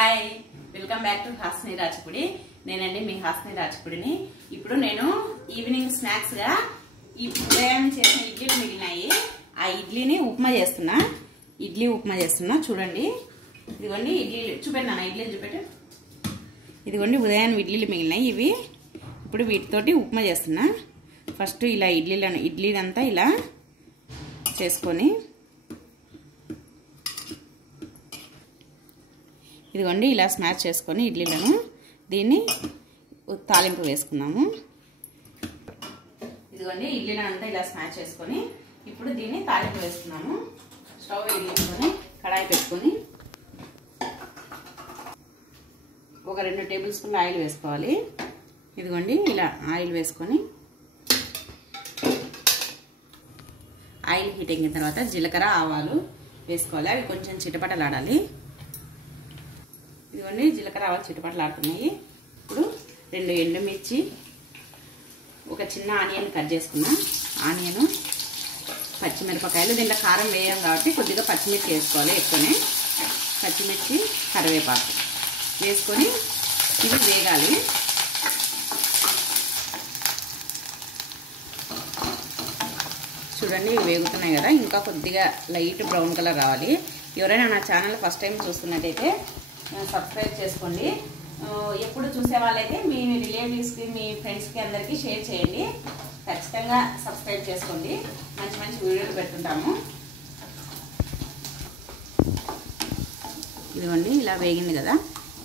Hi welcome back to Hasni Rajapudi. నేనండి మీ హాస్ని రాజపుడిని. ఇప్పుడు నేను ఈవినింగ్ స్నాక్స్ గా ఈ ఉదయం చేసిన ఇడ్లీలు మిగిలినాయి. ఆ ఇడ్లీని ఉప్మా చేస్తున్నా. ఇడ్లీ ఉప్మా చేస్తున్నా. చూడండి, ఇదిగోండి ఇడ్లీలు చూపెట్టినా. ఇడ్లీలు చూపెట్టు. ఇదిగోండి ఉదయాన్ని ఇడ్లీలు మిగిలినాయి. ఇవి ఇప్పుడు వీటితోటి ఉప్మా చేస్తున్నా. ఫస్ట్ ఇలా ఇడ్లీలంతా ఇలా చేసుకొని ఇదిగోండి ఇలా స్మాష్ చేసుకొని ఇడ్లీలను దీన్ని తాలింపు వేసుకున్నాము. ఇదిగోండి ఇడ్లీలను అంతా ఇలా స్మాష్ చేసుకొని ఇప్పుడు దీన్ని తాలింపు వేసుకున్నాము. స్టవ్ వెలిగించుకొని కడాయి పెట్టుకొని ఒక 2 టేబుల్ స్పూన్ల ఆయిల్ వేసుకోవాలి. ఇదిగోండి ఇలా ఆయిల్ వేసుకొని ఆయిల్ హీట్ అయిన తర్వాత జీలకర్ర ఆవాలు వేసుకోవాలి. అవి కొంచెం చిటపటలాడాలి. ఇదిగోండి జీలకర్ర ఆవాలు చిటపటలాడుతున్నాయి. ఇప్పుడు 2 ఎండుమిర్చి, ఒక చిన్న ఆనియన్ కట్ చేసుకున్నా. ఆనియన్, పచ్చిమిరపకాయలు. దీంట్లో కారం వేయం కాబట్టి కొద్దిగా పచ్చిమిర్చి వేసుకోవాలి. ఎక్కువనే పచ్చిమిర్చి, కరివేపాకు వేసుకొని ఇవి వేగాలి. చూడండి ఇవి వేగుతున్నాయి కదా. ఇంకా కొద్దిగా లైట్ బ్రౌన్ కలర్ రావాలి. ఎవరైనా నా ఛానల్ ఫస్ట్ టైం చూస్తున్నట్టయితే సబ్స్క్రైబ్ చేసుకోండి. ఎప్పుడు చూసే వాళ్ళైతే మీ రిలేటివ్స్కి, మీ ఫ్రెండ్స్కి అందరికీ షేర్ చేయండి. ఖచ్చితంగా సబ్స్క్రైబ్ చేసుకోండి. మంచి మంచి వీడియోలు పెడుతుంటాము. ఇదిగోండి ఇలా వేగింది కదా.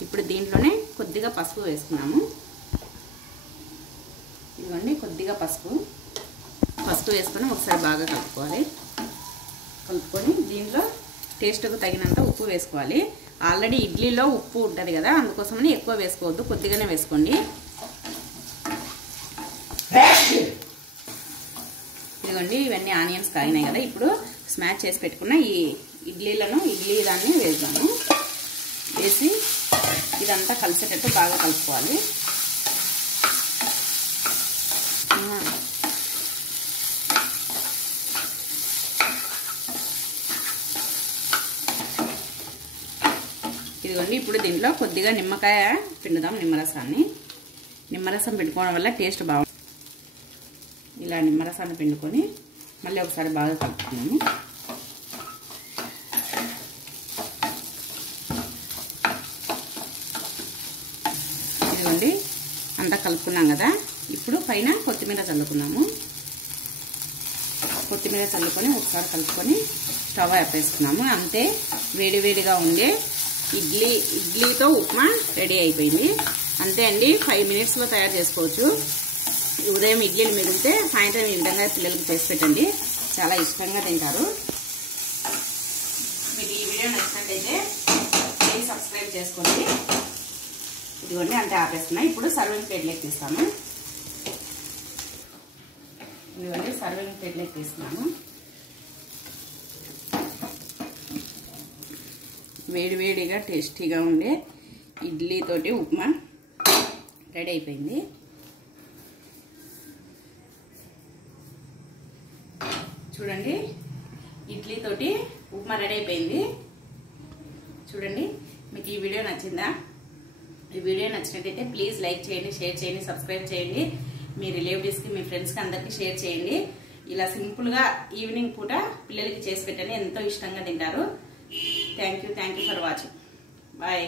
ఇప్పుడు దీంట్లోనే కొద్దిగా పసుపు వేసుకున్నాము. ఇదిగోండి కొద్దిగా పసుపు వేసుకొని ఒకసారి బాగా కలుపుకోవాలి. కలుపుకొని దీంట్లో టేస్ట్కు తగినంత ఉప్పు వేసుకోవాలి. ఆల్రెడీ ఇడ్లీలో ఉప్పు ఉంటుంది కదా, అందుకోసమని ఎక్కువ వేసుకోవద్దు, కొద్దిగానే వేసుకోండి. ఇదిగోండి ఇవన్నీ ఆనియన్స్ కాగినాయి కదా. ఇప్పుడు స్మాష్ చేసి పెట్టుకున్న ఈ ఇడ్లీ దాన్ని వేద్దాము. వేసి ఇదంతా కలిసేటట్టు బాగా కలుపుకోవాలి. ఇదిగోండి ఇప్పుడు దీంట్లో కొద్దిగా నిమ్మకాయ పిండుదాం. నిమ్మరసం పిండుకోవడం వల్ల టేస్ట్ బాగుంటుంది. ఇలా నిమ్మరసాన్ని పిండుకొని మళ్ళీ ఒకసారి బాగా కలుపుకున్నాము. ఇదిగోండి అంతా కలుపుకున్నాం కదా. ఇప్పుడు పైన కొత్తిమీర చల్లుకున్నాము. కొత్తిమీర చల్లుకొని ఒకసారి కలుపుకొని స్టవ్ ఆపేసుకున్నాము. అంతే, వేడివేడిగా ఉండే ఇడ్లీతో ఉప్మా రెడీ అయిపోయింది. అంతే అండి, 5 మినిట్స్లో తయారు చేసుకోవచ్చు. ఉదయం ఇడ్లీలు మిగిలితే సాయంత్రం ఈ విధంగా పిల్లలకు చేసి పెట్టండి. చాలా ఇష్టంగా తింటారు. మీకు ఈ వీడియో నచ్చినట్లయితే ప్లీజ్ సబ్స్క్రైబ్ చేసుకోండి. ఇదిగోండి అంతే ఆపేస్తున్నాయి. ఇప్పుడు సర్వింగ్ ప్లేట్లోకి తీస్తాము. ఇదిగోండి సర్వింగ్ ప్లేట్లోకి తీస్తున్నాము. వేడివేడిగా టేస్టీగా ఉండే ఇడ్లీతోటి ఉప్మా రెడీ అయిపోయింది. చూడండి ఇడ్లీతోటి ఉప్మా రెడీ అయిపోయింది. చూడండి, మీకు ఈ వీడియో నచ్చిందా? ఈ వీడియో నచ్చినట్టయితే ప్లీజ్ లైక్ చేయండి, షేర్ చేయండి, సబ్స్క్రైబ్ చేయండి. మీ రిలేటివ్స్కి, మీ ఫ్రెండ్స్కి అందరికీ షేర్ చేయండి. ఇలా సింపుల్గా ఈవినింగ్ పూట పిల్లలకి చేసి పెట్టండి. ఎంతో ఇష్టంగా తింటారు. Thank you for watching. Bye.